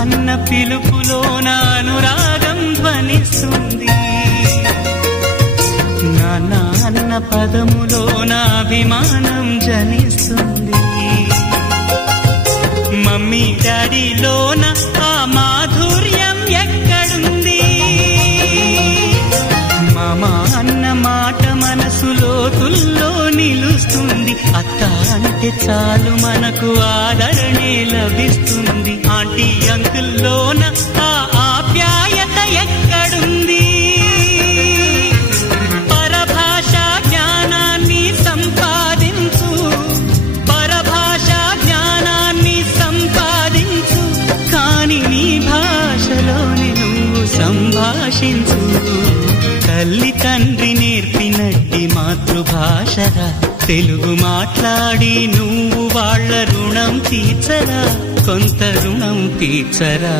అన్న పిలుపులోన అనురాగం ధ్వనిస్తుంది, నాన్న అన్న పదములోన అభిమానం జనిస్తుంది, మమ్మీ డాడీలోన ఆ మాధుర్యం ఎక్కడుంది, మామ అన్న మాట మనసులో తుల్లో నిలుస్తుంది, అత్త అంటే చాలు మనకు ఆదరణే లభిస్తుంది, ఆంటీ అంకుల్లోన ఆ ఆప్యాయత ఎక్కడుంది, పరభాషా జ్ఞానాన్ని సంపాదించు, పరభాషా జ్ఞానాన్ని సంపాదించు, కాని నీ భాషలోని నువ్వు సంభాషించు, తల్లి తండ్రి నేర్పినట్టి మాతృభాషరా, తెలుగు మాట్లాడి నువ్వు వాళ్ళ రుణం తీర్చరా, కొంత రుణం తీర్చరా.